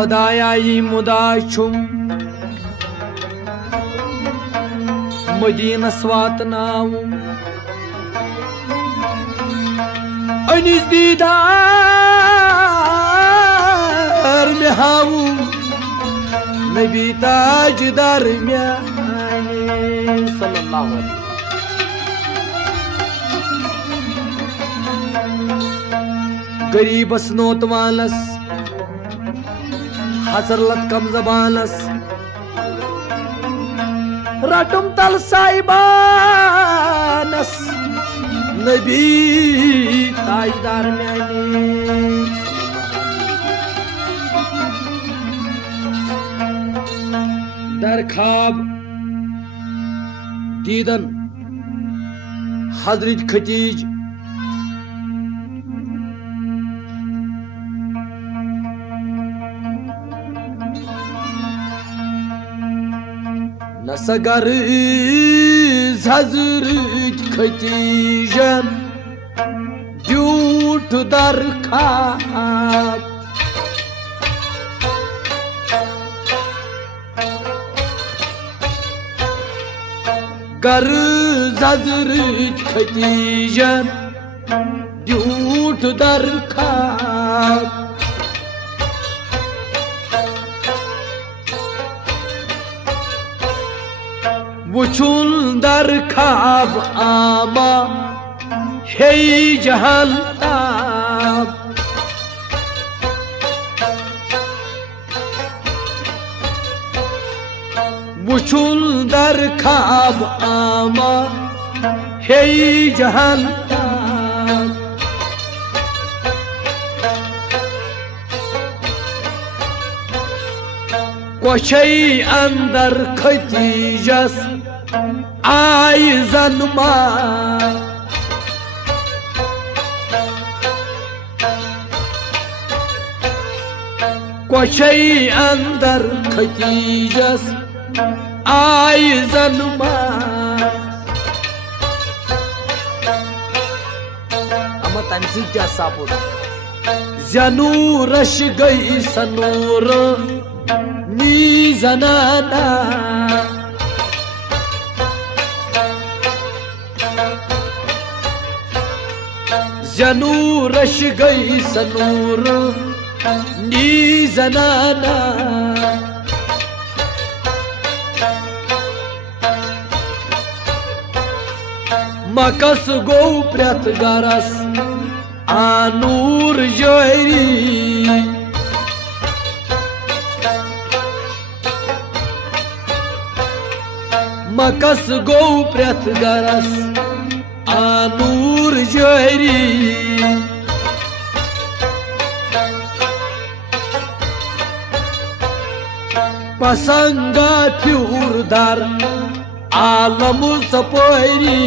खुदाया यी मुदा छुम मदीनस वातनावुम अनिस दीदार में हावुम नबी ताजदार में सल्लल्लाहु अलैहि गरीबस नोतवानस हसरलत कम जबानस रटुम तल साहिबानस नबी ताजदार म्यानी दर खाब दीदन हजरत खतीज नसगर हजरत खतीजन द्यूट दर खाब गर हजरत खतीजन द्यूट दर खाब वुचुन दर खाब आमा हे जहान ताब वुचुन दर खाब आमा हे जहान ताब कोशई अंदर खतीजस आई जन्मा कोशई अंदर खतीजस आई जन्मा अमा तमसी क्या सापुर जनूरश गई सनूर नी जनाना जनूरश गई सनूर नी जनाना मकस गो प्रत गरस आनूर जोरी मकस गो प्रत गरस आनूर जोरी पसंगा प्यूर दर आलम सपोरी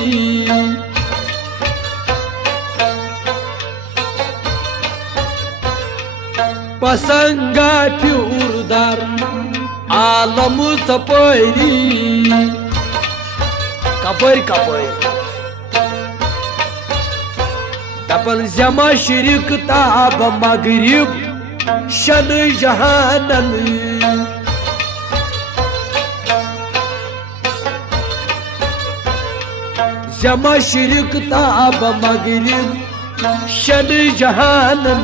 पसंगा प्यूर दर आलम सपोरी कपर कपर दपन जमा शिरक ताब मगरिब शन जहानन जमा शिरक ताब मगरिब शन जहानन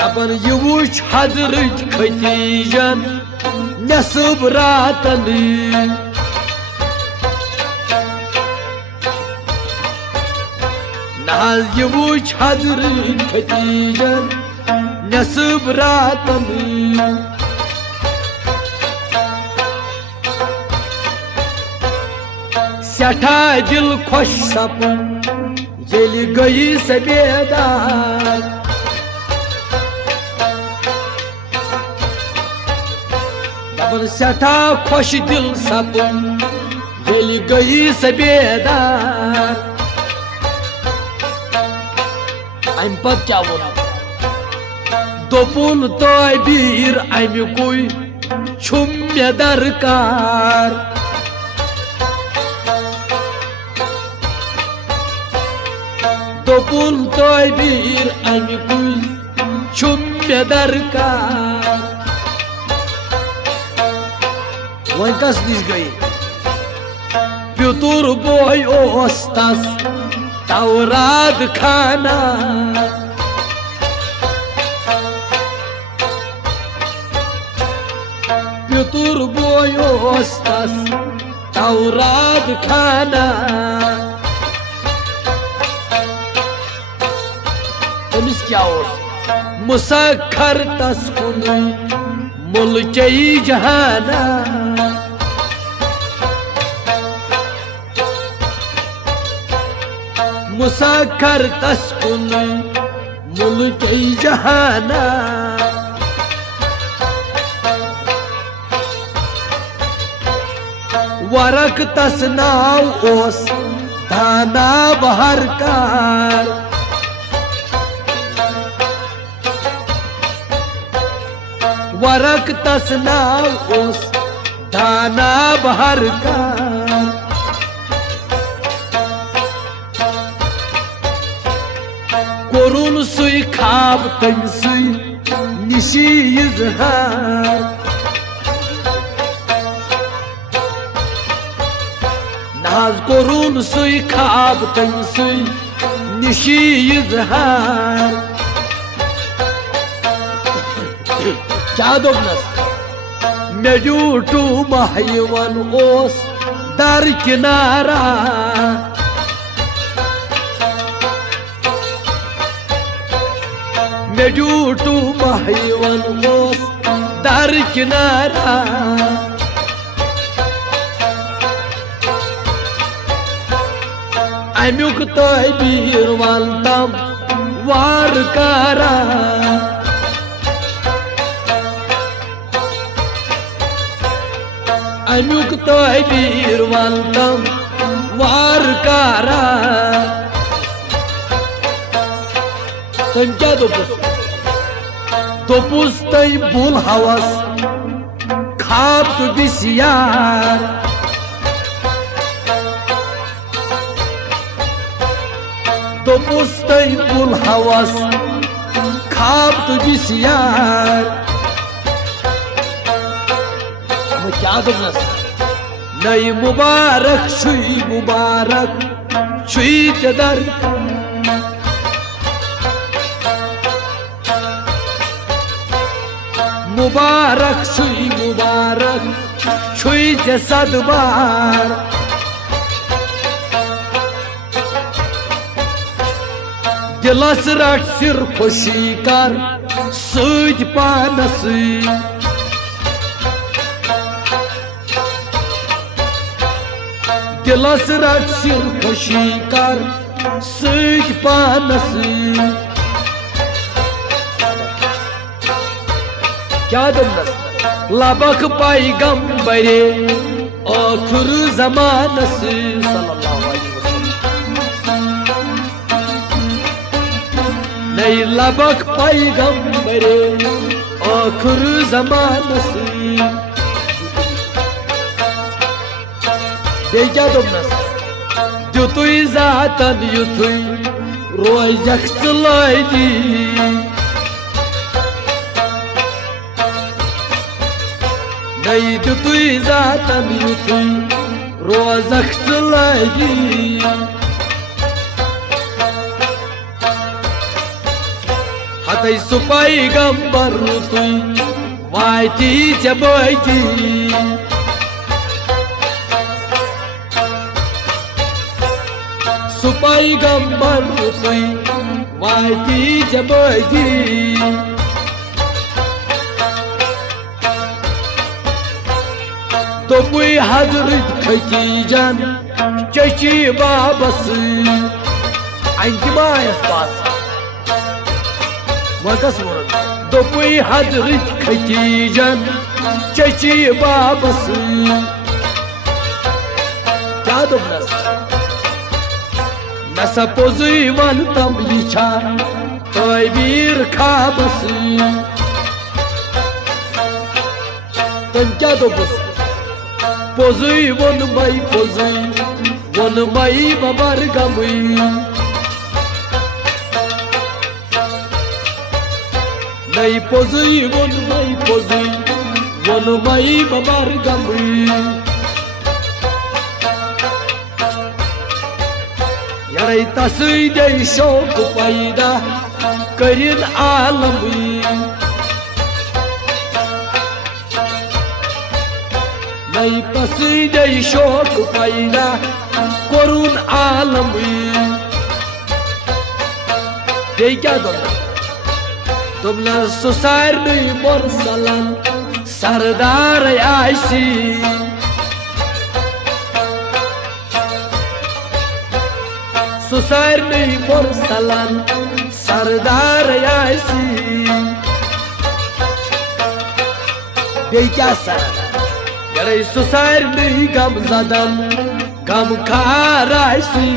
दपन युवुच हजरत खतीजन नसब रातन नाल युवुच हजरत खतीजन नसब रातन सठा दिल खुश सपन येली गई सबेदार दपन सठा खुश दिल सपन येली गई सबेदार अम पत क्या वो दोपुन तबीर अमुकुई छुम मे दरकार दोपुन तोबीर अमिकुई छुम मे दरकार वह कस निश गई प्युतुर बोय ओस्तस तौराद खाना प्युतुर बोय ओस्तस तौराद खाना तमिस क्या मुसखर तस्कुन मुल्के जहाना मुसखर तस्कुन मुल्के जहाना वरक तसनाव ओस दाना बहर कार वरक तसनाव ओस दाना बहर कार कोरुन सुई खाब तम सुई निशी इजहार नाज कोरुन सुई खाब तम सुई निशी इजहार क्या दोगनस मेजूटू महयवन ओस दर किनारा मेजूटू महयवन ओस दर किनारा अमुक तबीर वालतम वार कारा अमुक तबीर वालतम वार कारा तम क्या दोपुस तई बुल हवस खाब तो बिसियार दोपुस तई बुल हवस खाब तो बिसियार क्या दोगनस नई मुबारक छुई चदर मुबारक छुई सदबार दिलस रट सिर खुशी कर सूज पानस दिलस रट सिर खुशी कर सूज पानस क्या दमनस लबक पैगंबरे आखिर जमानस सल्लल्लाहु अलैहि वसल्लम नई लबक पैगंबरे आखिर जमानस बे क्या दमनस युतुई जातन युतुई रोजक चलायदी नई युतुई जातन युतुई रोजक चलायदी हतई सुपाई गंबर तुई वायती जबैती सुपाई गंबर तुई वायती जबैती तो पुई हजरत खती जान चची बाबस अंजमायस पास वकस वरन तो पुई हजरत खती जान चची बाबस क्या दोगनस नसा पोजुई वन तम लिछा तबीर खाबस तम क्या दोगनस पोजुई वन मई Babar गमुई Nei pozui von mai pozui von mai babar gamri Yarai tasui dei shok paida karin alami Nei pasui dei shok paida korun alami Dei kya dona तुमने सुसार नहीं मुरसलन सरदार आयसी सुसार नहीं मुरसलन सरदार आयसी बेक्या सर यारे सुसार नहीं गम ज़दन गम खार आयसी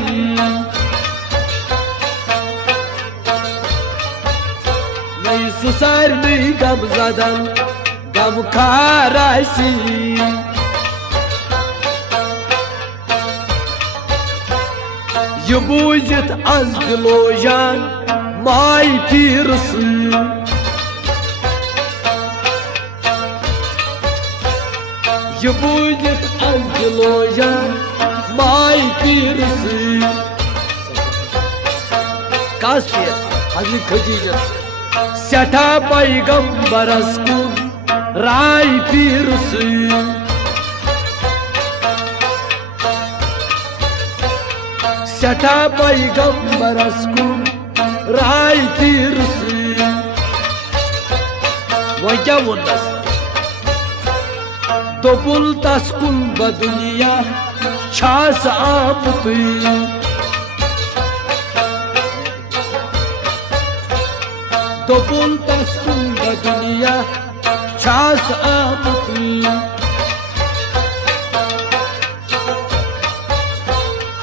Susar नहीं गम ज़दन गम खार आयसी ये बूझित az दिलो जान माई पीरसी ये बूझित az दिलो जान माई पीरसी कास पीर हज़रत Khadija Seta peygamberas kun ray pirsi Seta peygamberas kun ray pirsi Vajja bundas Dobul tas kun ba dünya Şas amti Dobul taskum da dünya Şas amti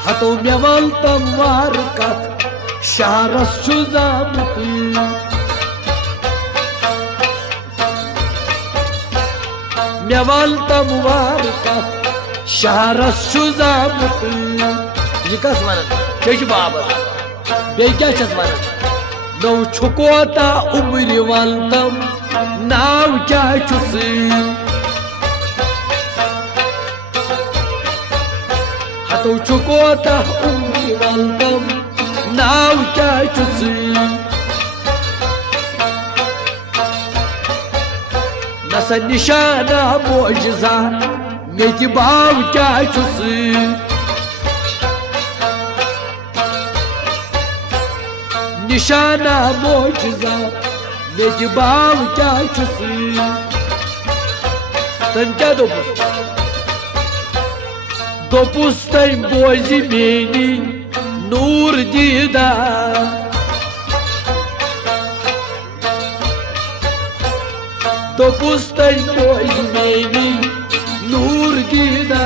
Hato myaval tamvar kat Şahras çuzamti Myaval tamvar kat Şahras çuzamti Yikas varan Çeşi baba Bekya çaz varan Nau chukota umri waldam Nau kya chusi Hato chukota umri waldam Nau kya chusi Nasa nishana mu'jiza Meki bav kya chusi Nişana muciza Neki bav kya chusi Tan kya dopus Dopus tay bozi meni Nur dida Dopus tay bozi meni Nur dida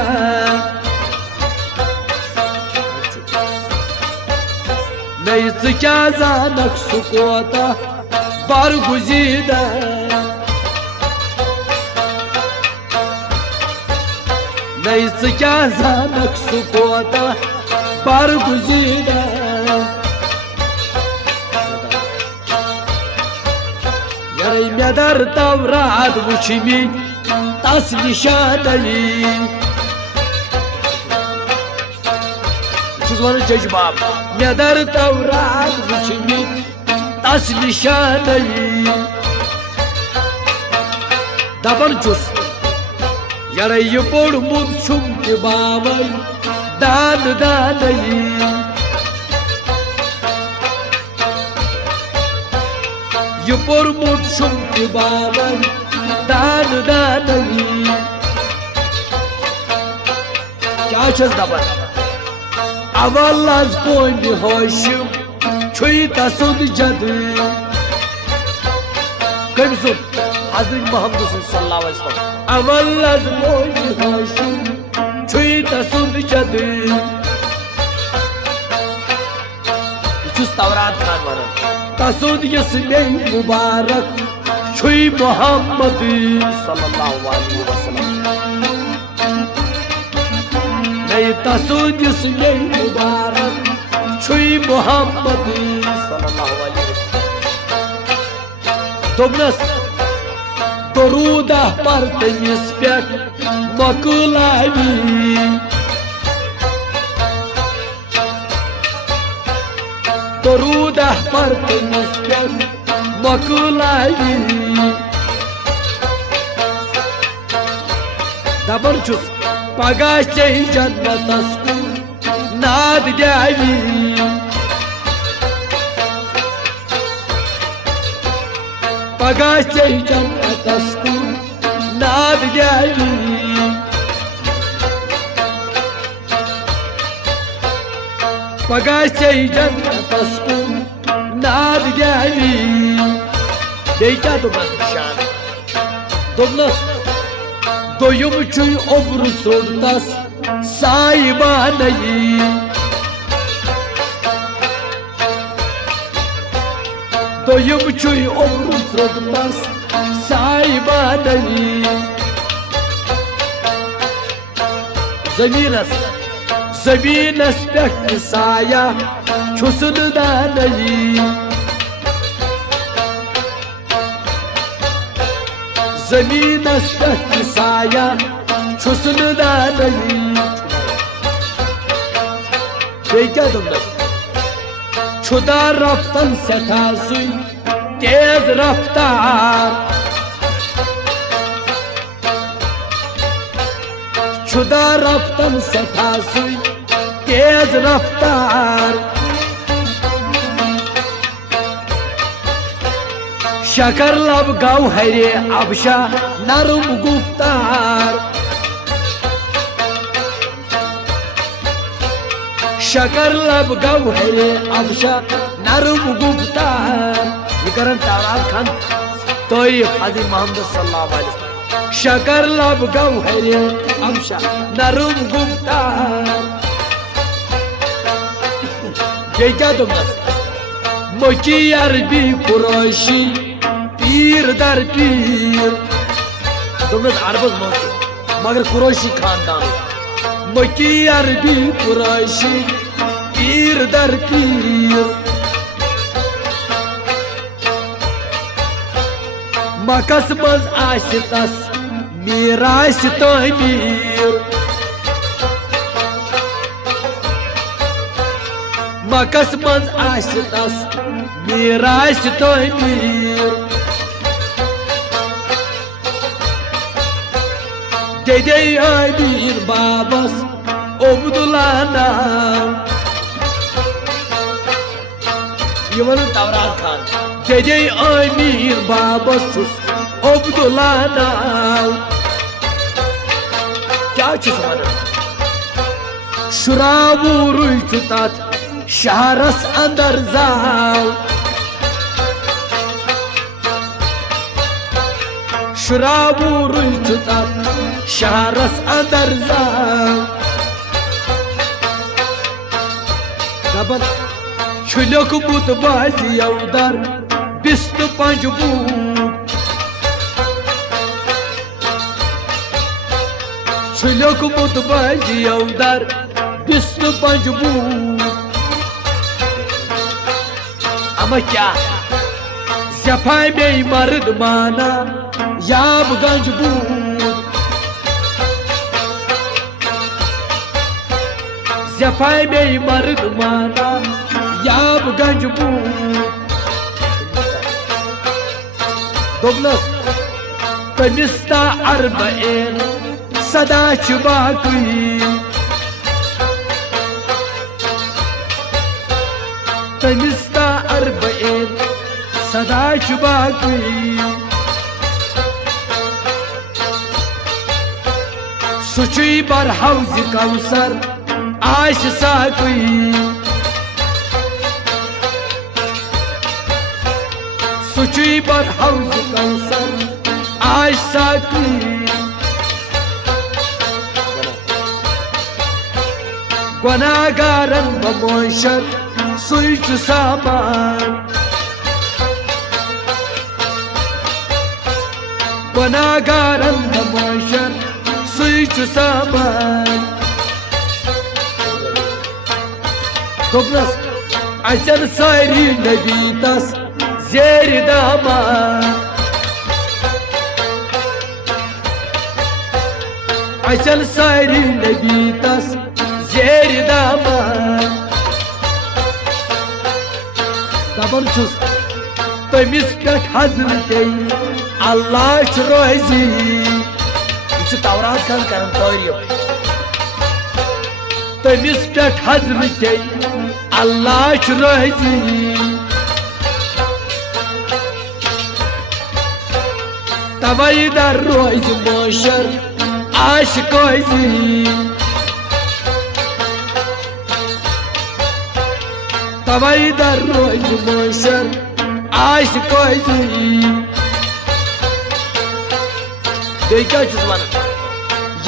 Neyse kazanak sukota barguzida Neyse kazanak sukota barguzida Yaray medar tavrat vuchimi tas nishanayi Çuzmanı cecbab Medar tavrat vuchimi tas nishanayi Dabar cus Yarayı bormut şumki babay Dan danayi Yıbormut şumki babay Dan danayi Kya çöz dabar Avalaz koyni hoşum Çöy tasud cadı Kayımsın Hazreti Muhammed'sin sallallahu aleyhi ve sellem Avalaz koyni hoşum Çöy tasud cadı Üçüz Tavrat kan var Tasud yasne mübarek Çöy Muhammed sallallahu aleyhi ve sellem Ney tasud yasne mübarek Çöy Muhammed sallallahu aleyhi ve sellem दोपनस दरूदा पर तमिस पे मकलावी दरूदा पर तमिस पे मकलावी दपन छुस पगह चे जन्नतस कुन नाद द्यावी पगह चे जन्नतस कुन नाद द्यावी पगह चे जन्नतस कुन नाद द्यावी बेयि क्या शान दोपनस दोयुम छुई ओब्र सोडतस साइबानई दोयुम छुई ओब्र सोडतस साइबानई जमीनस पे साया छुसन दानई जमीनस पे साया छुसन दानई बेयि क्या दोपनस छुदा रफ्तन सठा सुई तेज रफ्तार छुदा रफ्तन सठा सुई तेज रफ्तार शकर लब गाँव हरे अबशा नरम गुफ्तार शकर लब गाँव हरे अबशा नरम गुफ्तार ये करन तारार खान तो हज़रत मोहम्मद सल्लल्लाहु अलैहि वसल्लम शकर लब गाँव हरे अबशा नरम गुफ्तार ये क्या दोपनस मकी अरबी कुरैशी पीर दर पीर दोपनस अरबस मगर कुरैशी खानदान मकी अरबी कुरैशी पीर दर पीर मकस मज आसितस मीरास तमीर मकस मज आसितस मीरास तमीर देदे अमीर बाबस अब्दुल्ला नाम ये तवरात खान देदे अमीर बाबस अब्दुल्ला नाम क्या शुरावूर तथ शहरस अंदर जाव शुरावूर तथ शहरस अंदर जाव दपन छुल्योकमुत बाजियो दर बिस्त पंजबूट छुल्योकमुत बाजियो दर बिस्त पंजबूट अमा क्या जफाई में मर्द माना याब गंजबूट जफाई में मर्द माना याब गंजबूट दोपनस तमिस्ता अरबईन सदा बाकी तमिस्ता अरबईन सदा बाकी सुची बर हौज कौसर आश साकी सुची बर हौज कौसर आश साकी गुनाहगारन बमोशर सुइच सामान गुनाहगारन बमोशर सुइच सामान दोपनस अचन सारी नबी तस जेर दामान अचल सारी नबी तस जेर दामन दपन तमिस पे हजरत अल्लाह रोजी तौरात खान कर तारीफ तमिस पे हजरत अल्लाह रोजी तवई दर रोज मोशर आशिकोजी तवई दर रोज मोशर आशिकोजी क्या वन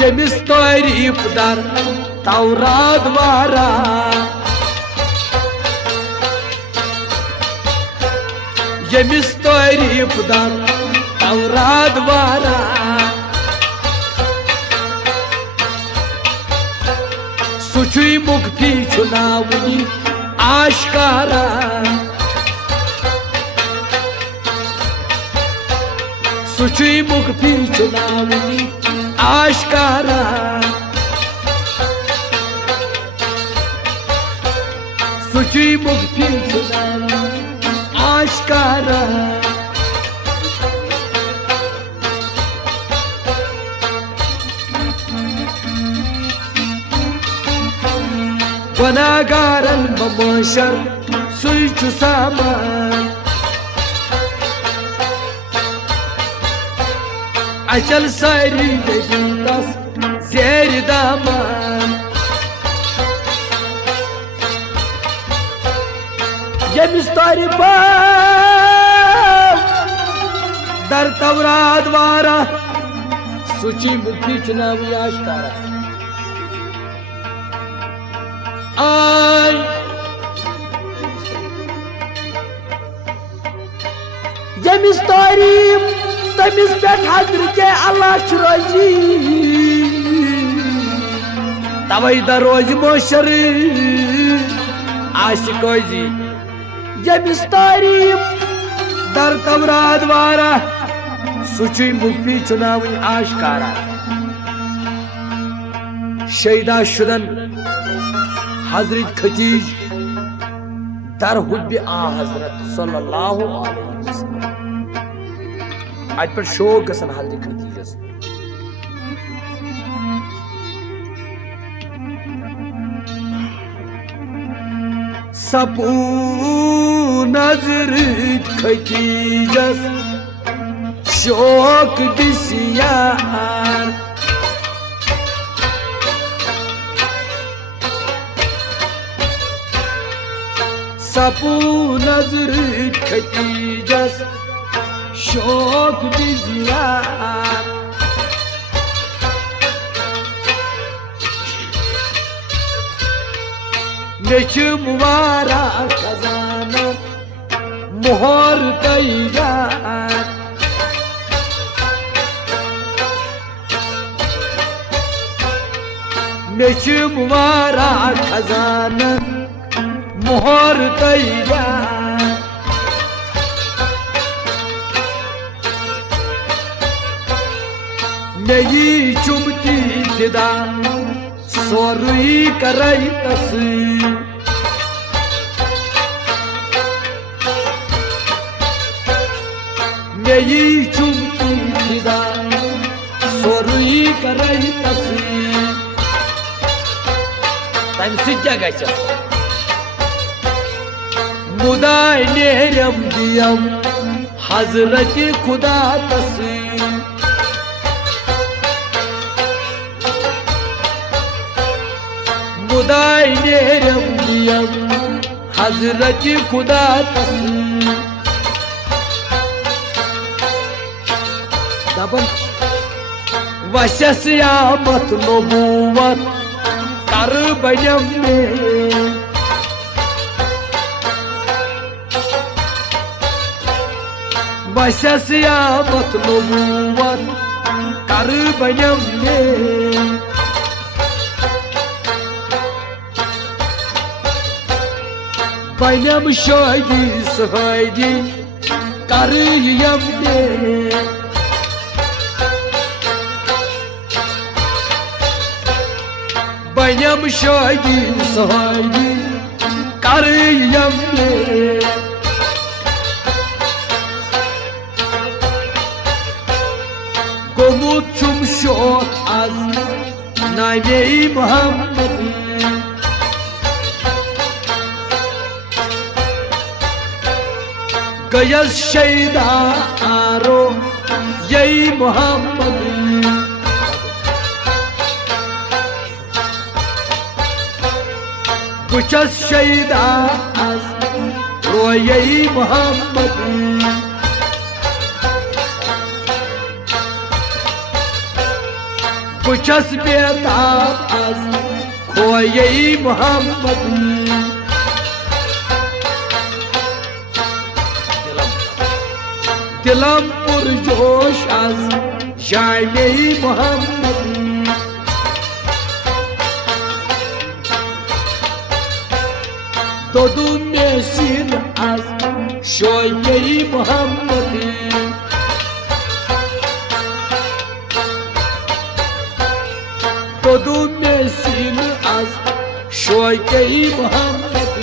यमिस तारीफ दर तौरात वारा यमिस तारीफ दर तौरात वारा सुचुई मुक्ति चुनावनी आशकारा सुचुई मुक्ति चुनावनी आशकारा सुचुई मुक्ति चुनावनी आशकारा गुनाहगारन बमोशर सुइचु सामान अचल सारी नबीतस जेर दामन यमिस तारीफ दर तौरात वारा सुची मुक्ति चुनावी आशकारा आई यमिस तारीफ तमिस पे हजरत अल्लाह रोजी तवई दर रोज मोशर आशिकोजी यमिस तारीफ दर तौरात वारा सुची मुक्ति चुनावी आशकारा शहीदा शुदन हजरत खतीज दर हुब्बे आ हजरत सल्लल्लाहु अलैहि वसल्लम अत पे शोक गसन हजरत खतीजस सपू नजर खतीजस शोक दिसियार सपू नजर खतीजस शोक दिसियार मेच मुबारा खजाना मोहर तैयार मेच मुबारा खजाना मोहर तैयार मेरी चुमती दिदा सोरुई करई तस्वीर मेरी चुमती दिदा सोरुई करई तस्वीर तम क्या गच मुदाय नेरम दियम हजरत खुदा तस्वीर मुदाय नेरम दियम हजरत खुदा तस्वीर दबन वशसियामत नबूवत कर बयम में वशसियामत नबूवत कर बयम में बयम शादी सहायदी कर यम में वनम शादी सहायदी करयम गोमुत चुम शोक आज नामे मोहम्मद गयस शहीदा आरो यही मोहम्मद बुचस शहीदा आज रो यही मोहम्मद बुचस बेताब आज खो यही मोहम्मद दिलम पुरजोश आज जामे मोहम्मद दोदुम में सीन आज शोये मोहम्मद दोदुम में सीन आज शोये मोहम्मद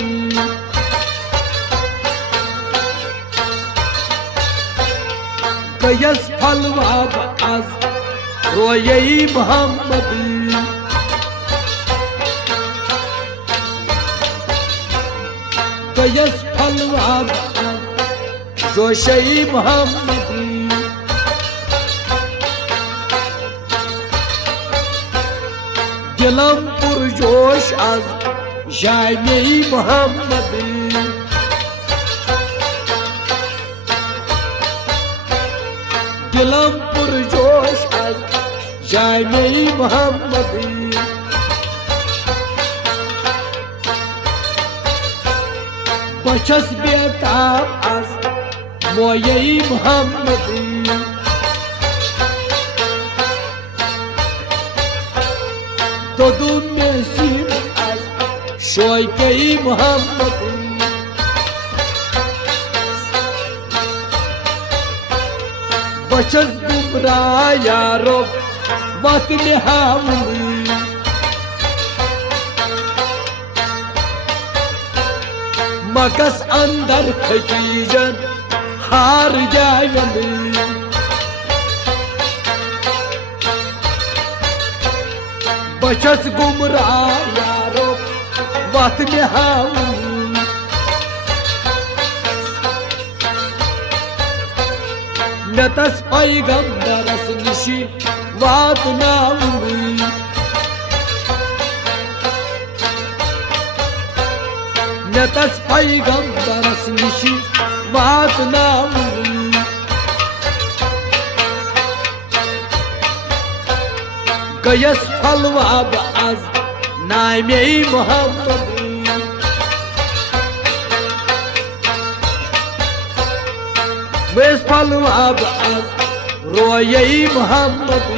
गयस फलवाब आज रोये मोहम्मद गयस फलवाब आज जोशे मोहम्मद दिलम पुरजोश आज जामे मोहम्मद दिलम पुरजोश आज जामे मोहम्मद बचस बेताब आज मोये मोहम्मद दोदुम में सीन आज शोये मोहम्मद बचस गुमराह यारो वत में हावली मकस अंदर खतीजन हार जायन बचस गुमराह यारो वत में हावली नतस पैगंबरस निशी वात नाउमी नतस पैगंबरस निशी वात नाउमी गयस फलवाब आज नामे मोहम्मद वेस फलवाब आज रोये मोहम्मद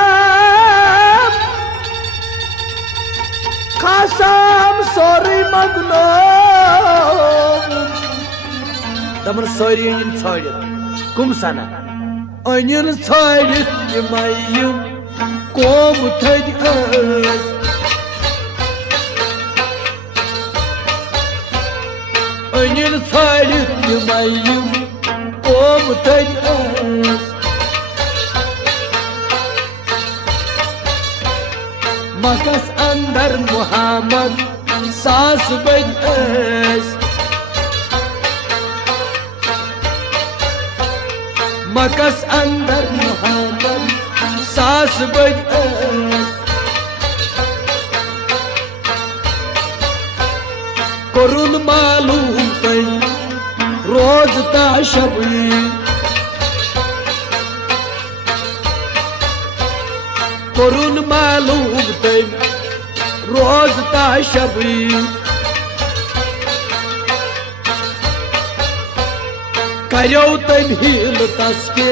खासम खासम सॉरी मगनो दमन सॉरी इन छाड़ित कुम सना अनिल छाड़ित यमयम कोम थद अस अनिल छाड़ित यमयम कोम थद अस मकस अंदर मुहम्मद सास बद अस मकस अंदर मुहम्मद सास बद अस करुन मालूम तन रोज ता शबी करुन मालूम तन रोज ता शबी करो तम हील तस्के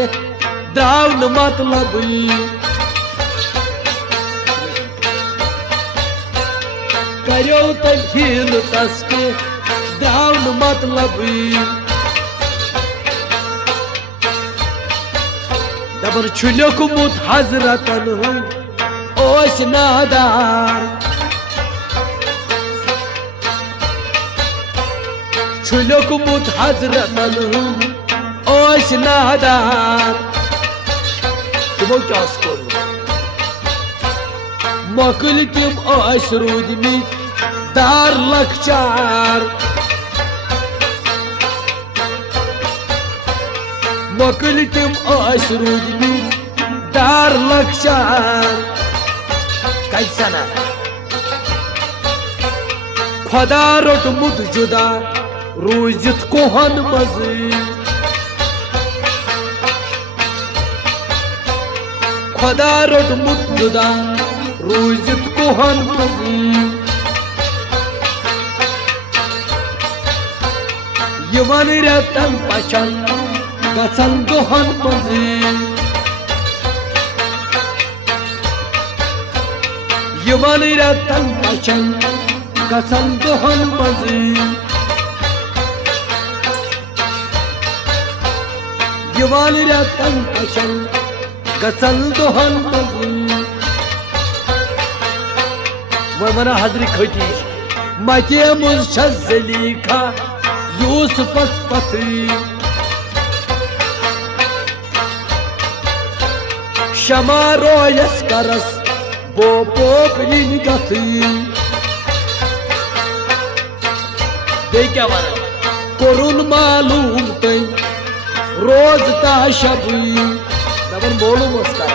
द्राव न मतलब करो तम हील तस्के द्राव न मतलब दपन छुल्योकमुत हजरतन हुंद ओस नादार छुल्योकमुत हजरतन हुंद ओस नादार तमो क्या कोर्मुत मकल तम रूदमित दार लकचार मकल तम रूदमित दार लकचार कैसना खुदा रोटमुत जुदा रूजित कोहन मजी खुदा रोटमुत जुदा रूजित कोहन मजी यवन रतन पचन गसन दोहन मजी यवन रतन पचन गसन दोहन मजी यवन रतन पचन गसन दोहन मजी वमना हजरी खतीज मचे मुझ जलीखा यूसुफस पथी शमा रोयस करस बो पोपलिन गथी दे क्या वना कोरुन मालूम तई रोज ताशबी दबन मालूम उसका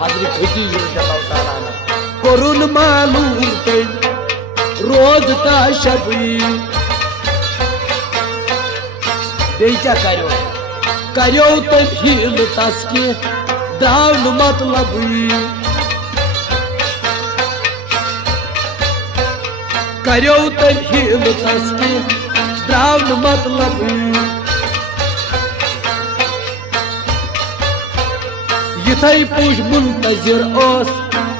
हजरी खतीज अल्लाह ताला ने कोरुन मालूम तई रोज ताशबी बेचा करो तो भील तस्के द्रावन मतलब करो तो भील तस्के द्रावन मतलब यथै पूछ मुंतजिर ओस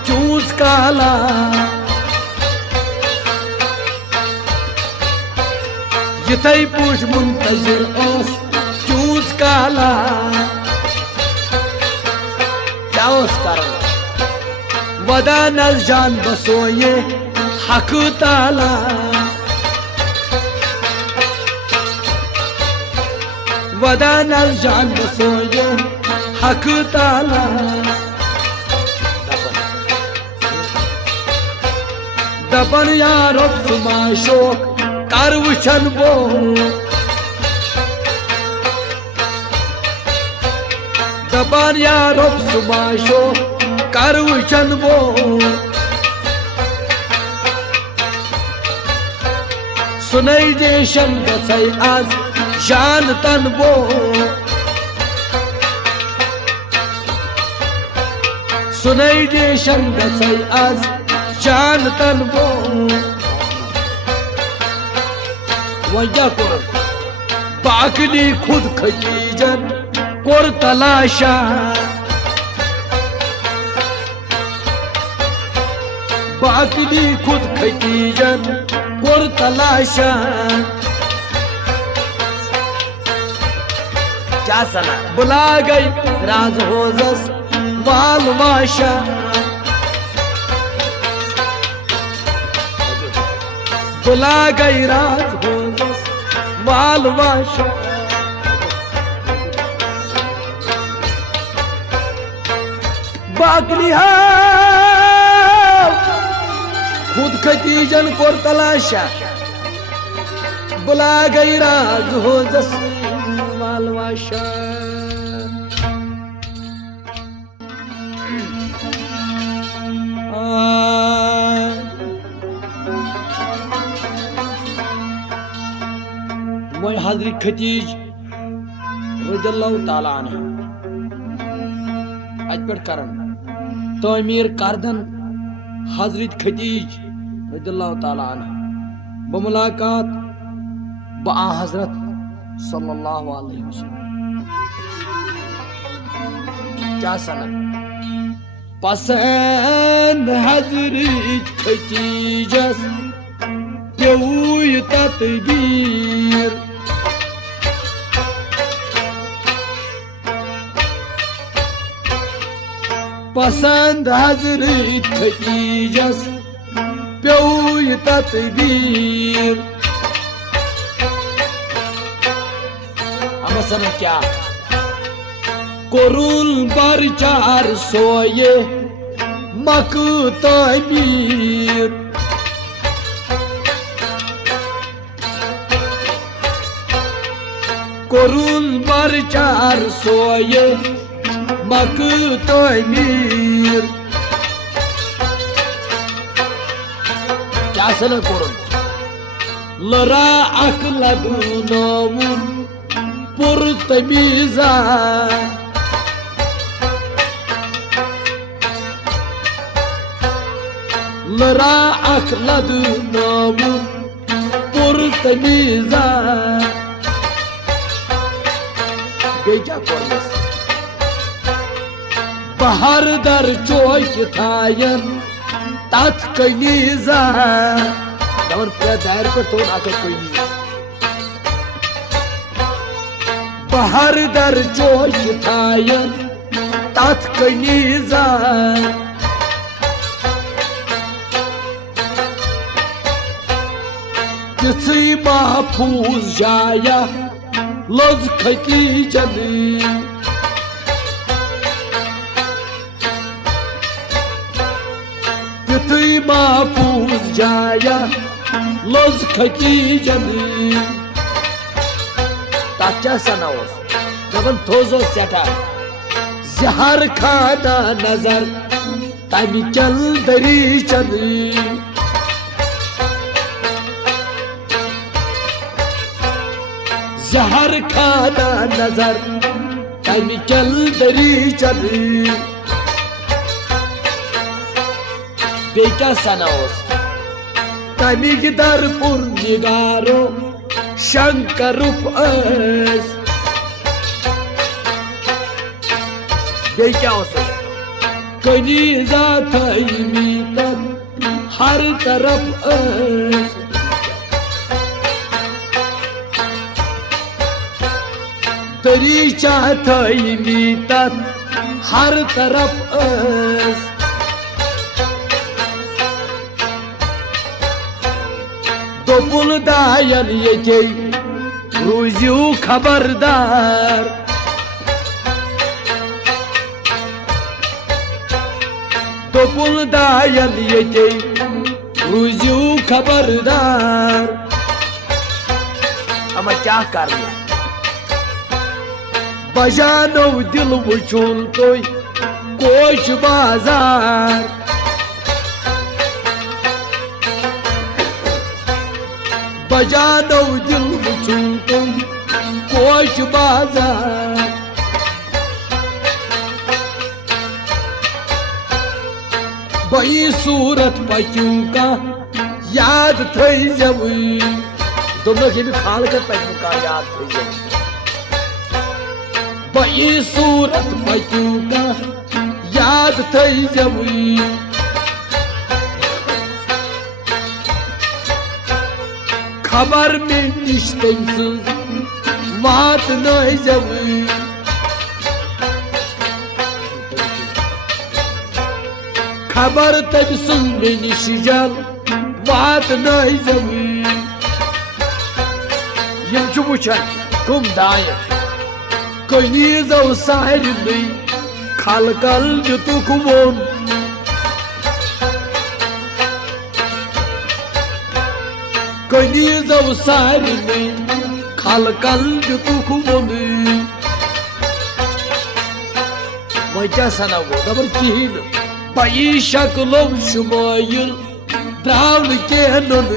चूस काला यथै पूछ मुंतजिर ओस चूस काला क्या ओस करन वदा नज जान बसोये हक ताला वदा नज जान बसोये हक ताला दपन यारो सुमाशोक कर वुचन वो दपन यारो सुमाशोक कर वुचन वो सुनै देशन गसै आज शान तन वो सुनै देशन गसै आज शान तन वो वजह कर बाकली खुद खतीजन कोर तलाशा बाकली खुद खतीजन कोर तलाशा क्या सना बुला गई राज होजस बाल वाशा बुला गई राज होजस बाल वाशा बाकली खुद खतीजन कोर तलाशा बुला गई राज होजस बाल वाशा वह हजरत खतीज रज़ियल्लाहु ताला अन्हा अज पे करन तमीर करदन हजरत खतीज रज़ियल्लाहु ताला अन्हा बमुलाकात बा हजरत सल्लल्लाहु अलैहि वसल्लम क्या सना पसंद हजरत खतीजस पेवुय तदबीर पसंद हजरत खदीजस प्यो तदबीर अमसन क्या कोरुल बरचार सोये मक तमीर कोरुल बरचार सोये मक तमीर क्या सना कोरुल लरा अखलद नमून पुर तमीजा लरा अखलद नमून पुर तमीजा बेजा कोरमस बहर दर चोक थायन तथ कनीजा दवन प्र दायर पर तो आकर कनीजा बहर दर चोक थायन तथ कनीजा किसी महफूज जाया लज खदीजन किसी महफूज जाया लज खदीजन ताचा सनाओस जबन थोजो सेटा जहर खाना नजर तमी चल दरी चली जहर खाना नजर तमी चल दरी चली बेका सनाओस तमी दर पुर निगारो शंकर अस बेका कनीजा थई तक हर तरफ अस दरीचा थई मीतत हर तरफ अस दोपुल दायन ये रूजियो खबरदार दोपुल दायन ये रूजियो खबरदार अमा क्या कर लिया बजानो दिल वुचुन तोय कोच बाजार बजानो दिल वुचुन तोय कोच बाजार बई सूरत पक्यों का याद थई जवी दोनों के भी खाल कर पक्यों का याद थई जवी बई सूरत पक्यों का याद थई जवी खबर में निश्तम मात नहीं जवी खबर तब सुन में निशजल मात नहीं जवी यम चुमुचन तुम दाय कनीजा साहिर नहीं खालकल जुतु कुबोन कनीजा साहिर नहीं खालकल जुतु कुबोन वजह सनावो दबर किहिन बई शक्लो शुमाइल द्रावन के नन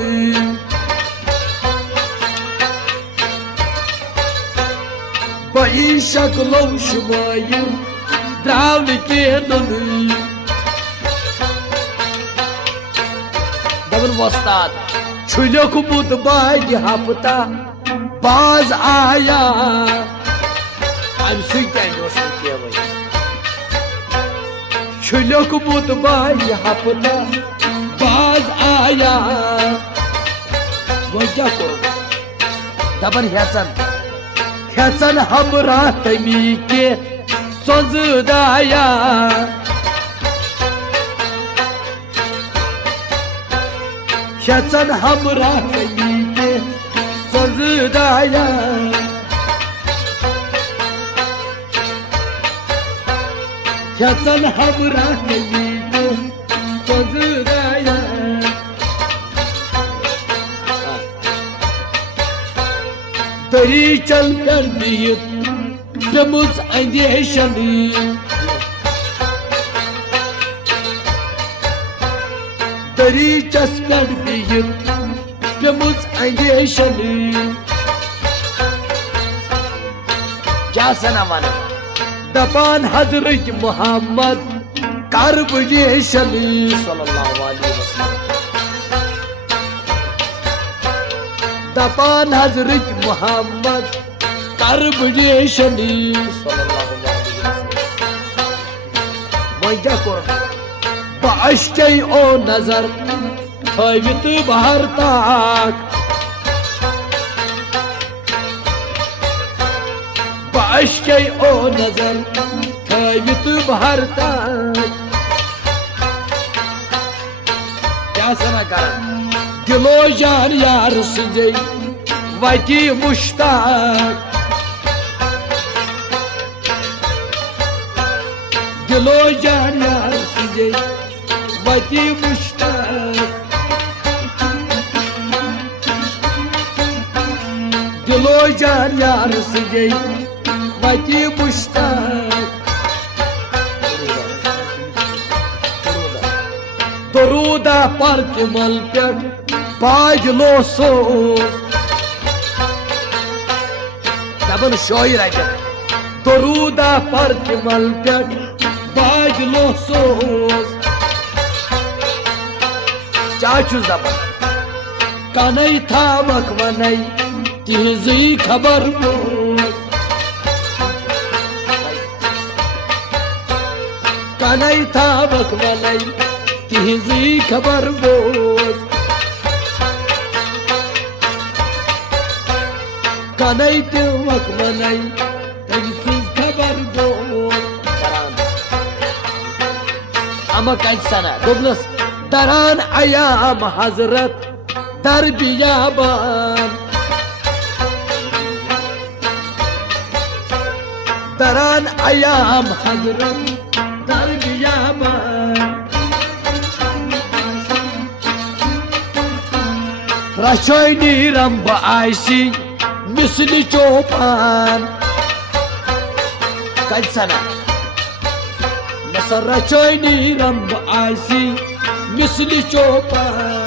बई शक्लो शुमाइल द्रावन के नन दबर वस्ताद छुलो कुमुद बाग हफ्ता बाज आया I'm sweet and no sweet away छुलो कुमुद बाग हफ्ता बाज आया वजह करो दबर ह्याचन हमरा तमी के सोजदाया Şatsan hamra kayite Sazıdaya Şatsan hamra kayite Sazıdaya Dari çal perdiyip Demuz andiyşani Dari ças perdiyip Demuz andiyşani Kya sana bana Dapan Hazret Muhammad Karbiyşani Sallallahu aleyhi ve sellem Dapan Hazret Muhammad Karbiyşani Sallallahu aleyhi ve sellem Moyca korun Bağışkay o nazar Tayvit bahar tak Bağışkay o nazar Tayvit bahar tak Kya sana karan Dilo jar yar sıcay Vaki muştak Dilo jar yar sıcay Vaki muştak Dilo jar yar sıcay Vaki muştak Doruda park malpyak Paglo sos Dabın şoir ayda Doruda park malpyak Paglo sos Çaçuz dabın Kanay thavak vanay Tizi khabar boz Kanay thavak vanay Tizi khabar boz Kanay thavak vanay Tizi khabar boz Ama kaç sana Doblas Daran ayam hazret Dar biyaban Daran ayam hazret Dar biyaban Raşoyni ramba aysi Misli çoban Kaç sana Nasıl raşoyni ramba aysi Misli çoban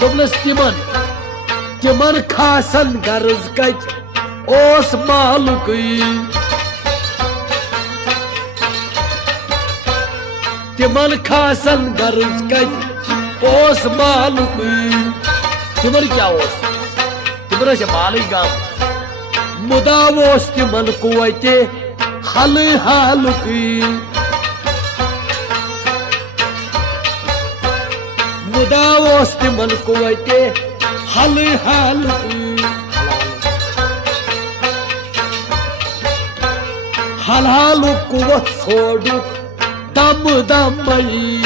Doblas Timan khasan garz kaç Os maluki Timan khasan garz kaç Os maluki Timar kya os Timar se malik gam Mudavos timan kuwaite Halı haluki Mudavos timan kuwaite Halı haluki Hal halu kuvat soduk Dam dammayi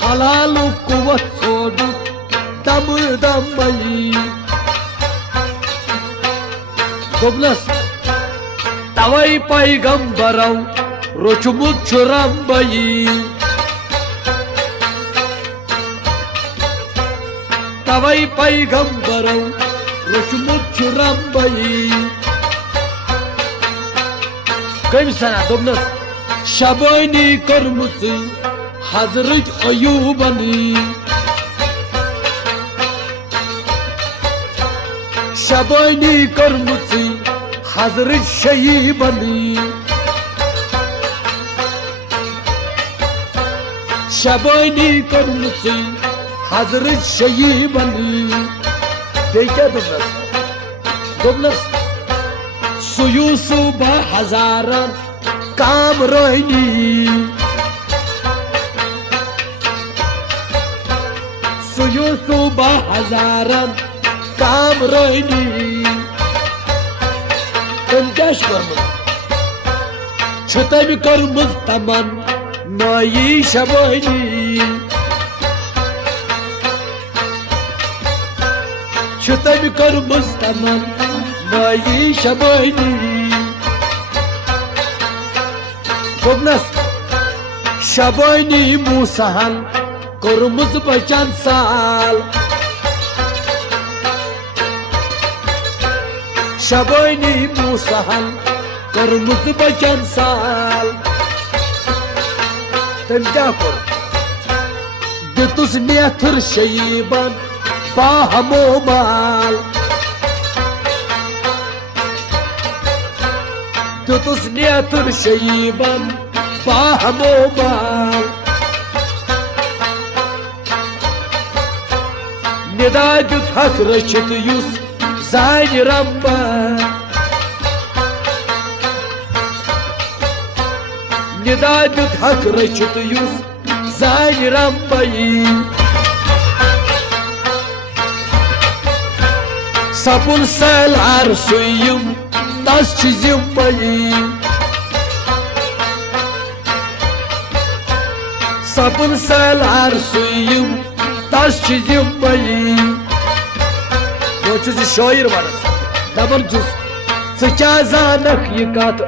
Halalu kuvat soduk Dam dammayi Doblas Tavay paygambarav Roçumut çurambayi Tavay paygambarav Roçumut çurambayi Kayım sana Doblas Şaboyni karmusu Hazret Ayubani Şaboyni karmusu Hazret Şeybani Şaboyni karmusu Hazret Şeybani Dekha Doblas Suyu suba hazaran Kamroyni Suyu suba hazaran Kamroyni Öndeş görmüş तम कर्म तमन नई शबानी तम कर्म तमन नई शबानी दोपनस शबानी मूसहन कर्मुज बचन साल शबानी मूसहन कर्मुज बचन साल तम क्या कर दितुस नेथुर शयीबन बाहमो माल दितुस नेथुर शयीबन बाहमो माल निदा दित हक रचित युस जान रब्बा निदा दित हक रचित युस जान रब्बाई सपुन सलार सुयम तस जिम्मई सपुन सलार सुयम तस जिम्मई वो शायर वन दपन क्या जानक यह कत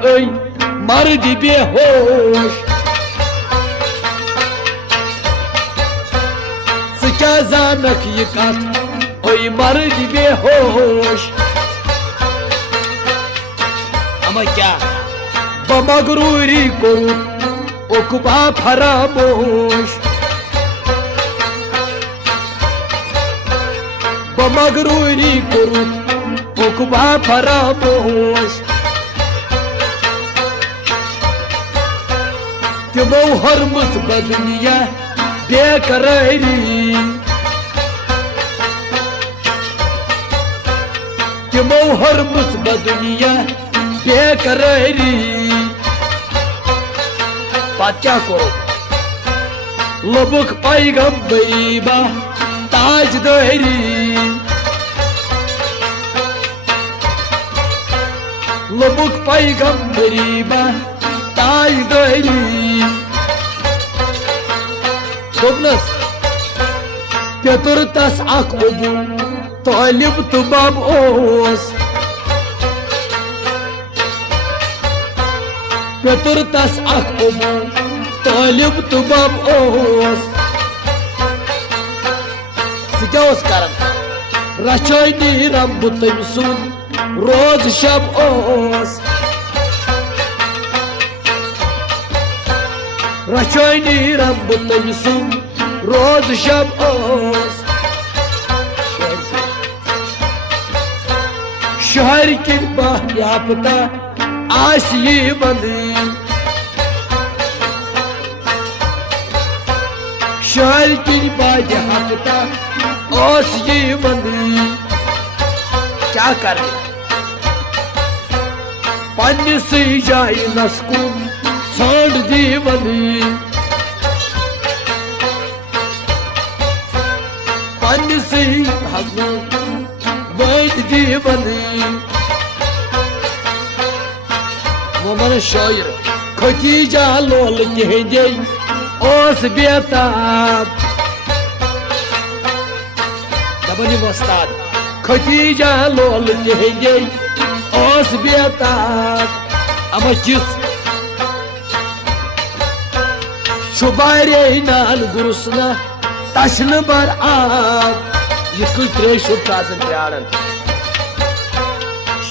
मर्द बेहोश क्या जानक यह कत मर्द बेहोश अमा क्या बमगरूरी को उकबा फरामोश बमगरूरी को उकबा फरामोश तिमो हरमुज बदनिया बेकरारी तिमो हरमुज बदनिया बेकरारी पत क्या करो लबुक पैगंबरी बा ताजदारी लबुक पैगंबरी बा ताजदारी दोपनस पेतुर तस अख अबू तालिब तो बब ओस पेतुर तस अख अबू तालिब तो बब ओस क्या करन रचानी रब तम सुन रोज शब ओस रचानी रब तम सुन रोज शब ओस शहर की बापता आशी बंदी शहर की बापता ओस ये बंदी क्या कर पन्नी से जाई नस्कुन छोड़ दी बंदी पन्नी से वैद दी बंदी वो मन शायर खतीजा लोल कह दे ओस बेताब दबनी वस्ताद खतीजा लोल कह दे ओस बेताब अमा जिस शुबारे नाल गुरुसना तशन बर आब ये त्रेशु प्राजन प्यारन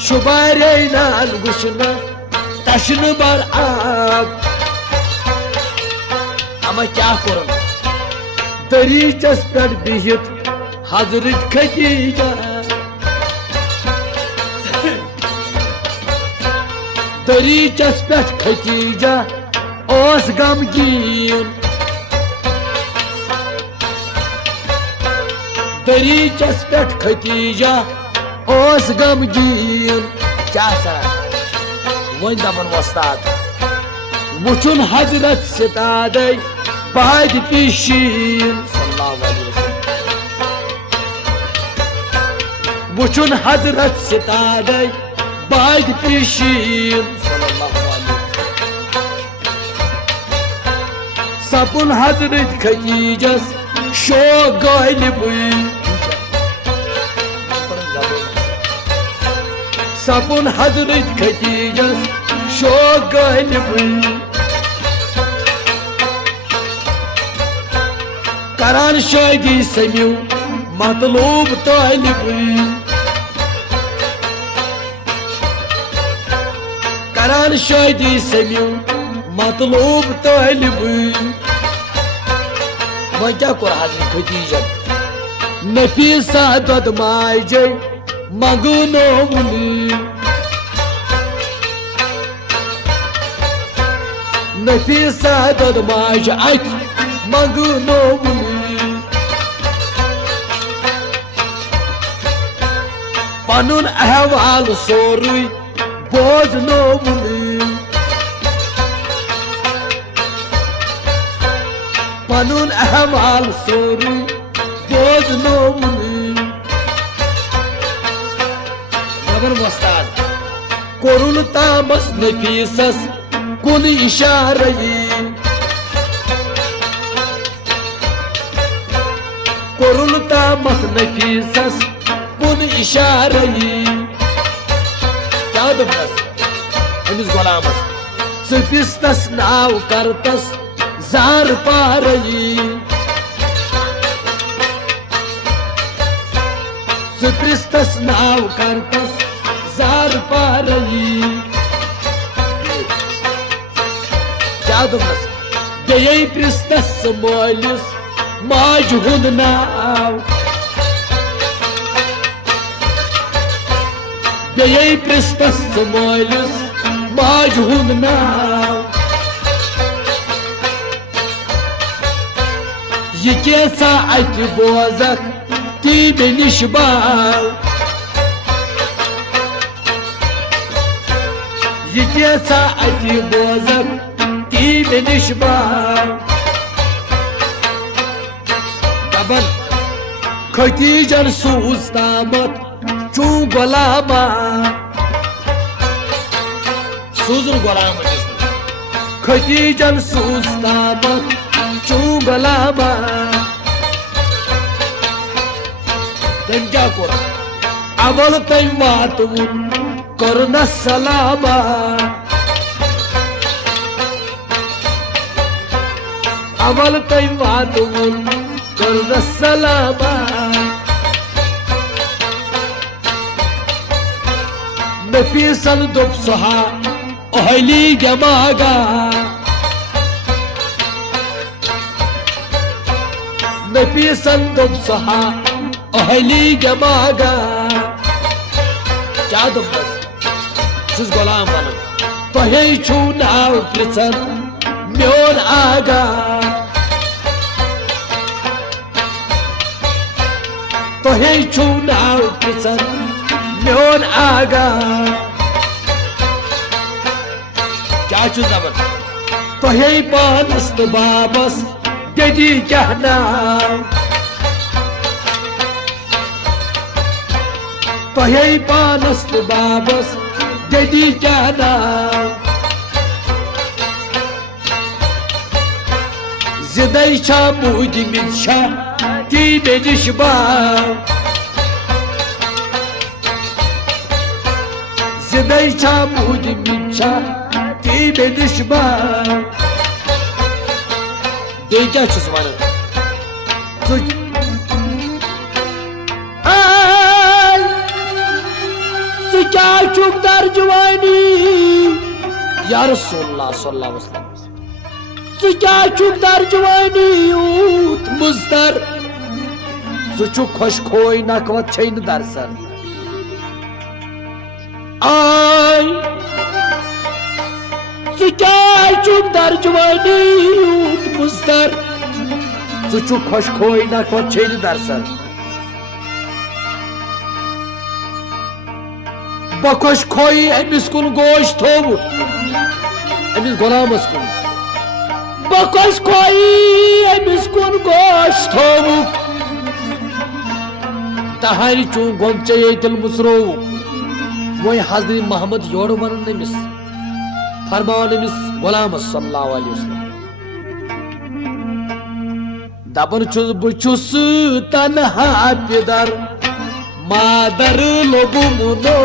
शुबारे नाल गुरुसना तशन बर आब अमा क्या करूं दरीचस पे बिहित हजरत खतीजा दरीचस पे खतीजा ओस गमगीन दरीचस पे खतीजा ओस गमगीन क्या सर वन दपन वस्ताद वुचुन हजरत सिताद बाद पिशीन वुचुन हजरत सिताद बाद पिशीन सपुन हजरत खदीजस शोक गालिबुई सपुन हजरत खदीजस शोक गालिबुई करान शादी समियो मतलूब तालिबुई करान शादी समियो मतलूब तालिबुई वह क्या कर हजरत खदीजा नफीसा दद माजे मगनो मुनी नफीसा दद माजे अत मगनो मुनी पनुन अहवाल सोरुई बोझनो मुनी पनुन अहवाल सोरुई बोझनो मुनी जबर मस्ताद कोरुल तामस नफीसस कुन इशारई कोरुल तामस नफीसस कुन इशारई क्या दस अमिस गुलामस सुपिस्तस नाव करतस जार पारई सुपिस्तस नाव करतस जार पारई क्या दस बेय प्रिस्तस मालिस माज हुंद नाव बेय प्रिस्तस मालिस माज हुंद नाव ये कैसा अत बोजक ती निश बाव ये कैसा अत बोजक ती निश बाव दबन खदीजन सूज तामत चू गुलामा सूजन गुलाम खदीजन सूज तामत चू गुलामा तम क्या कर अवल तम वातमुन करन सलामा अवल तम वातमुन करन सलामा नफीसन दुप सहा ओहली जमागा नफीसन दुप सहा ओहली जमागा क्या दुप सुस गुलाम बन तोहे छू नाव पृछन म्योन आगा तोहे छू नाव पृछन म्योन आगा क्या चुज दबन तोहे पानस तो बाबस ददी क्या नाव तोहे पानस तो बाबस ददी क्या नाव जिदई छा मुझ मिच्छा ती बेनिश बाव जिदई छा मुझ मिच्छा ती बेनिश बाव दे क्या चुस वन क्या चुक दर जवानी या रसूलुल्लाह सल्लल्लाहु अलैहि वसल्लम क्या चुक दर जवानी यूत मुस्तर चुक खुश खोई नकवत छेन दरसन आई क्या चुक दर जवानी यूत मुस्तर चुक खुश खोई नकवत छेन दरसन बखुश खोई अमिस कुन गोश थोब अमिस गुलामस कुन बखुश खोई अमिस कुन गोश थोब तहारी चू गोमचे दिल मुसरो वही हजरत मोहम्मद योर वन अमिस फरमान अमिस गुलामस सल्लल्लाहु अलैहि वसल्लम दपन बुछुस तन्हा पिदर मादर लोगुमुनो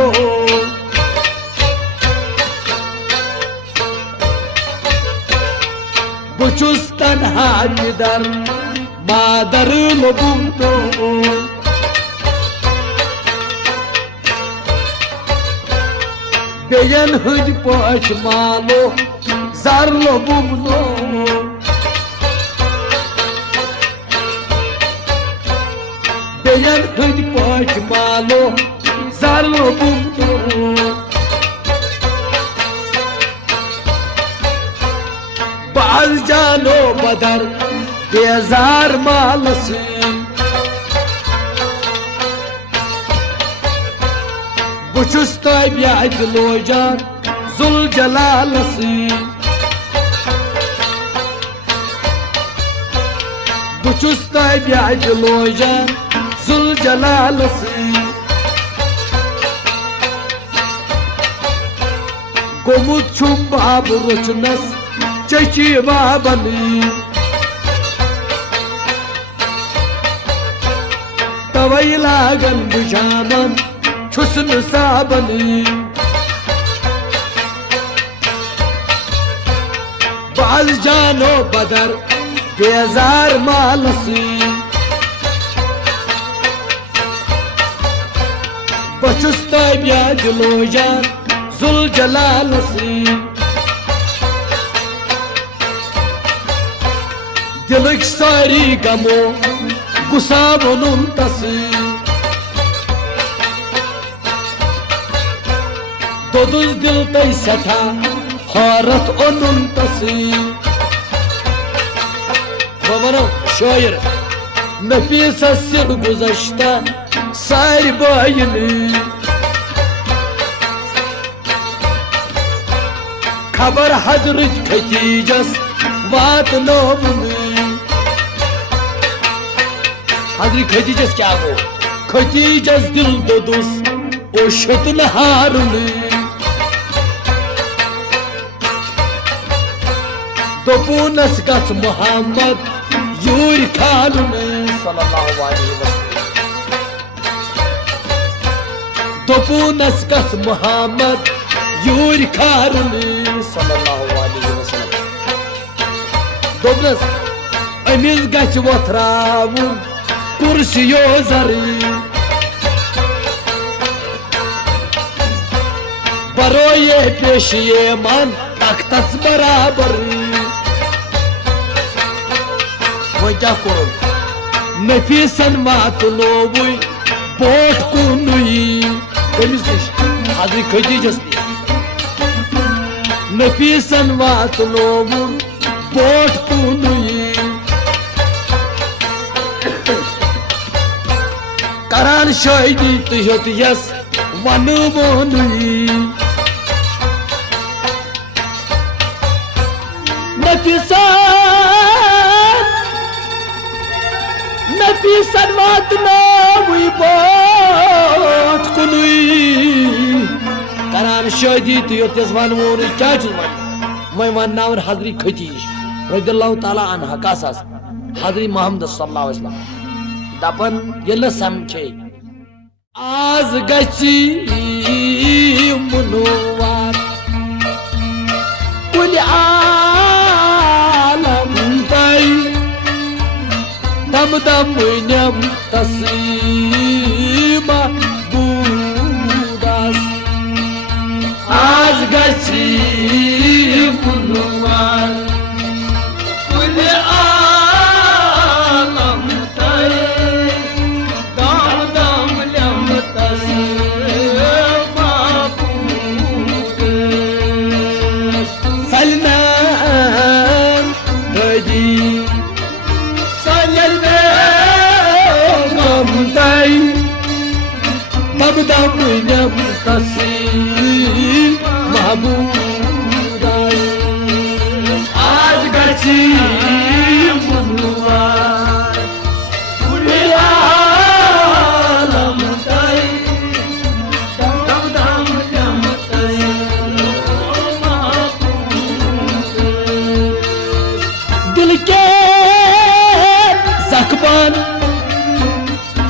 बुछुस तन्हा पिदर मादर लोगुमुनो बेयन हज पोश मालो zar lobumno beyan hıd poş malo zar lobumno baz jano badar bezar malasın buçus tabiat lojan zul jalalasın buçus tabiat lojan zul jalalasın gomut çumba buruçnas çeçi babanı tavaylagan bujaman çusun sabanı baz jano badar bezar malasın buçus tabiat lojan zul jalalasın dilik sari gamo gusab onun tası doduz dil tay seta harat onun tası babana şair nefis asir guzashta sari bayını kabar hadrit khatijas vat nobunu hadri khatijas kya go khatijas dil dodus o şatın harını dopunas gas Muhammad yuri kanunu sallallahu aleyhi ve sellem dopunas gas Muhammad yuri kanunu sallallahu aleyhi ve sellem dopunas amiz gas vatravu kursiyo zari baroye peşiye man taktas beraber वजह करो नफीसन मातलो बुई pot कुनुई कमिस निश हादरी खदीजस दी नफीसन मातलो बुई pot कुनुई करान शायदी तुहत yes वनु बोनुई नफीसन वातना वही बात कुनुई करान शादी तो योतेस one वो क्या चुज वन मैं वन नावर हजरी खतीज रज़ियल्लाहु ताला अन्हा कासास हजरी मोहम्मद सल्लल्लाहु अलैहि वसल्लम दपन यल्ला समझे आज गची मुनोवार कुल आलम ताई dam dam nyam tasima budas az gachi bunwan kul alam tay dam dam nyam tasima budas salman hadi dam nyam tasim mahbudas az gachi bunwan kul alam tay dam dam nyam tasim mahbudas dil ke Akban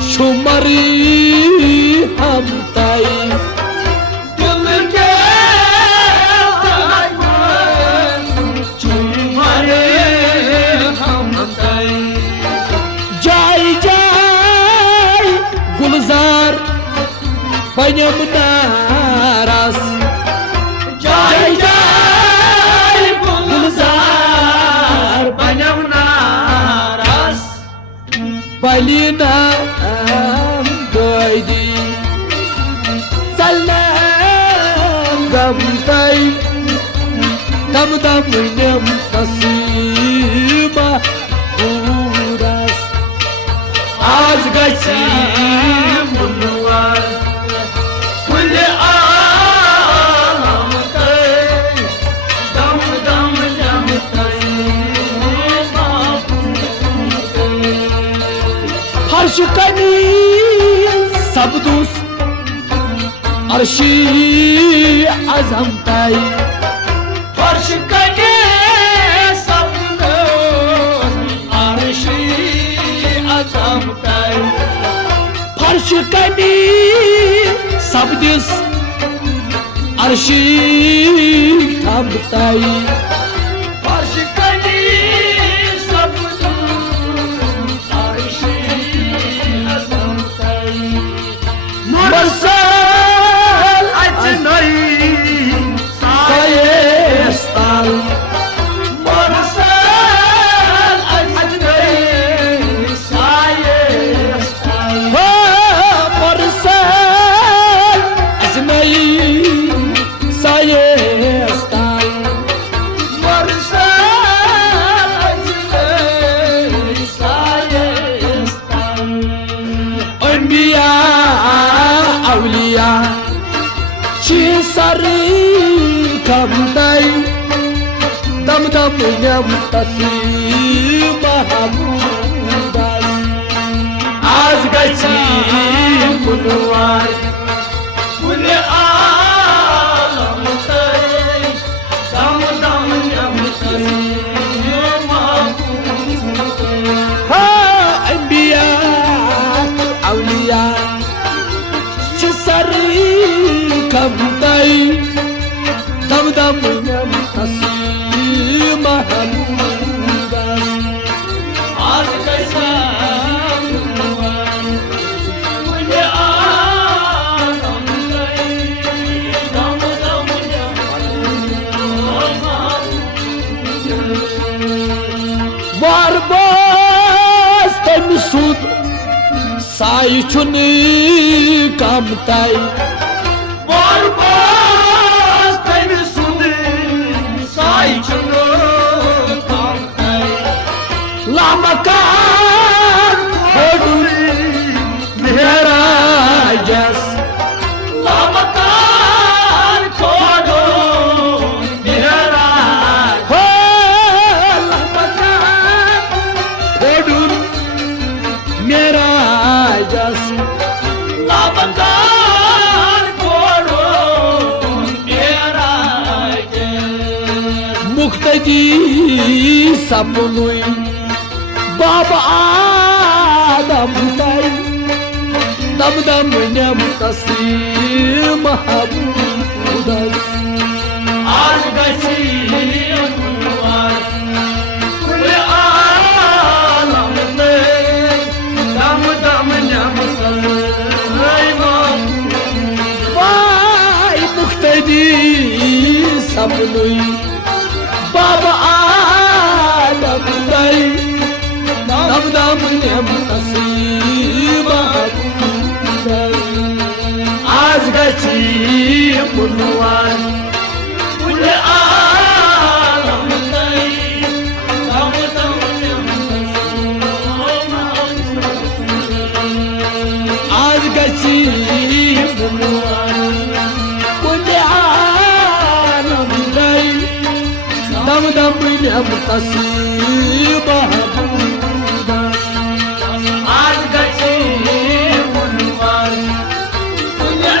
Shumari Hamtai Gulzar Banyam naras Jai Jai Gulzar Banyam naras Balina Doidi Salam Gamtai Dam Dam Nyam Tasima Uras Az Gachim Bunwar Kule Alamtai Dam Dam Nyam Tasima Harshkani Sabdus Arshi Azamtai Harshkani Sabdus Arshi Azamtai Harshkani Sabdus Arshi Azamtai Harshkani Sabdus Arshi Azamtai Marsal Ajnai Sayestal Marsal Ajnai Sayestal Marsal Ajnai Sayestal Marsal Ajnai Sayestal Anbiya Awliya Chisari Kamdai Dam Dam Nyam Tasim Mahamudas Az Gachim Bunwar Kule Alamtai Dam Dam Nyam Tasim Mahamudas Ha Anbiya Awliya Chisari Kamdai Dam Dam Nyam Tasim Mahamudas Az Gachim Bunwar Kule Alamtai Dam Dam Nyam Tasim Barbas Temsud Sai Chuni Kamtai Barbas Temsud Sai Chuni Kamtai Lamakan Hoduri Mehrajas Lamakan Hoduri Mehrajas Lamakan Hoduri Mehrajas Lamakan Hoduri Mehrajas Muqtadi Sapnui Baba Adam Tai Dam Dam Nyam Tasim Mahamudas Az Gachim Bunwar Kule Alamtai Dam Dam Nyam Tasim Vai Muqtadi Sapnui Baba Adam Tai Dam Dam Nyam Tasim Mahamudas Az Gachim Bunwar Kule Alamtai Dam Dam Nyam Tasim Mahamudas Az Gachim Bunwar Kule Alamtai Dam Dam Nyam Tasim Mahamudas Az Gachim Bunwar Kule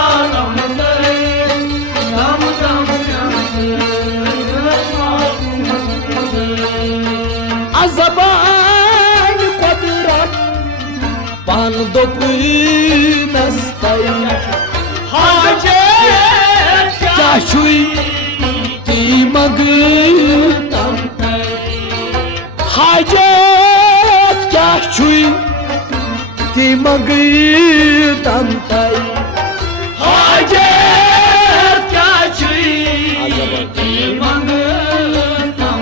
Alamtai Dam Dam Nyam Tasim Mahamudas Azabai pan dopunas tai Hacet Cashui ti magtam Hacet cashui ti magtam tai Hacet kaçı Mangıtam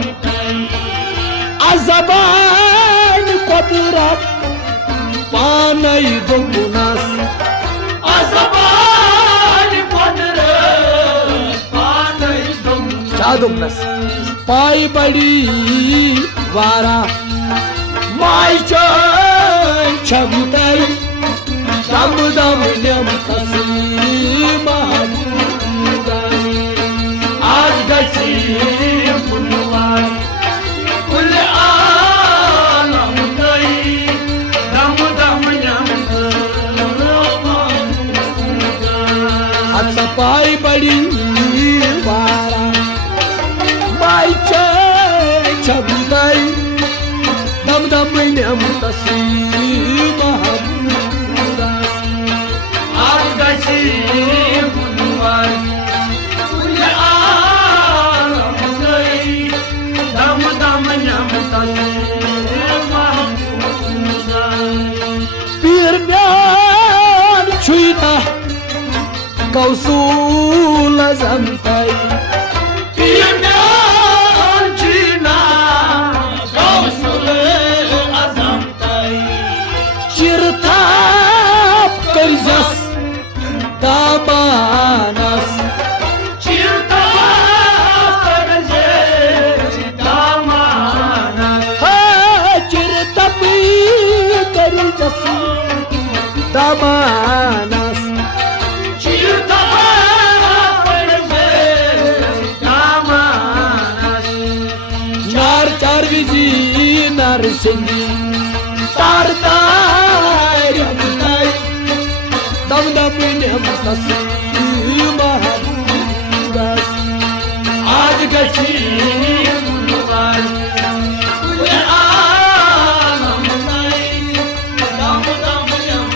Azaban kodrat panai dopunas Azabani padre Panay dum Kya dopunas pai badi vara mai chan chabutai dam dam nyam kasima Az gaçı Bunlar Kul alam tay Dam dam yam Hatsa pai badi vara mai chan chabutai dam dam nyam kasima Az gaçı Bunlar Kul alam tay Dam dam yam Bir myan çuyna kausula zamtai Yemyan Cina Gavsul Azam tay Çirtap kırcas damanas Çirta Karje Damana Ha çirtap kırcas damanas Çirta Karje Damana Çar çar bizi nar sendi tar tar yamtai dam dam nem kasima habudas Az gaçı Bunlar Kul alam tay Dam dam yam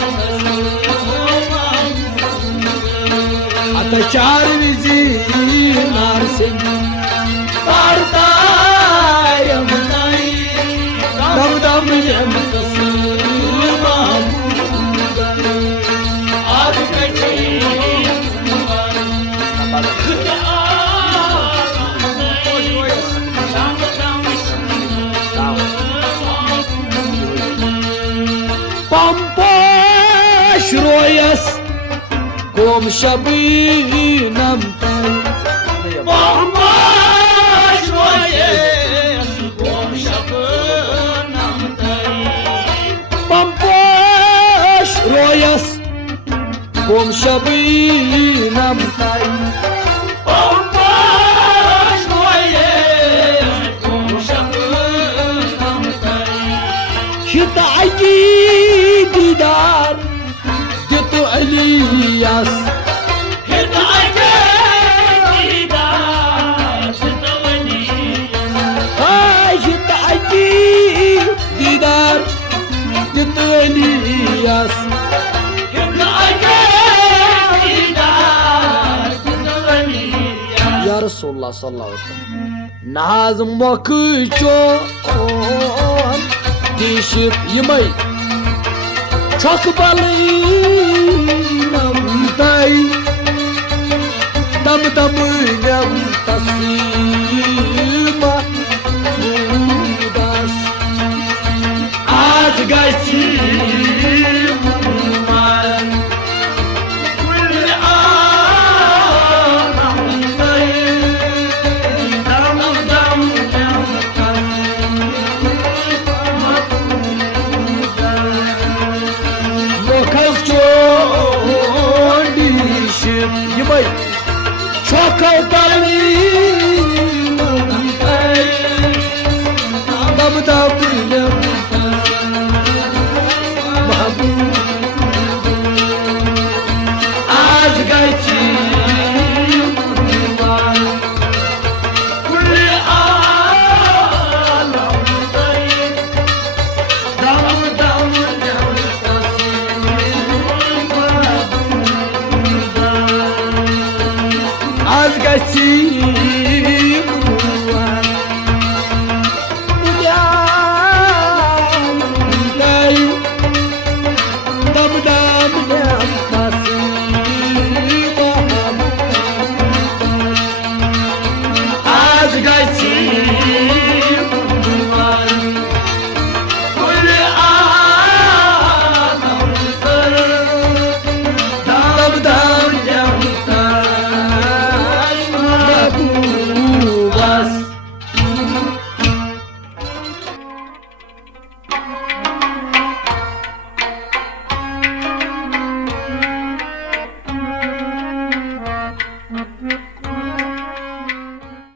ata çar bizi nar sendi tar tar yamtai dam dam nem kasima habudas Az gaçı Bunlar Kul alam tay Dam dam Pampas royas kom shabinam tai Bombaş voyes Bom şapınam tay Pampas royas kom shabinam tai Bombaş voyes Bom şapınam tay Hitaji didar Jitu Elias Hidayet Didar Tavani Ay hitaji didar Jitu Elias Hidayet Didar Tavani Ya Resulullah sallallahu aleyhi ve sellem Nazım bakıço Dişip yemay Çok balıyım tay Dam dam yam tasima Budas Az gaçı Bunlar Kul alam tay Dam dam yam Mokazço Dişip yemay Çok balıyım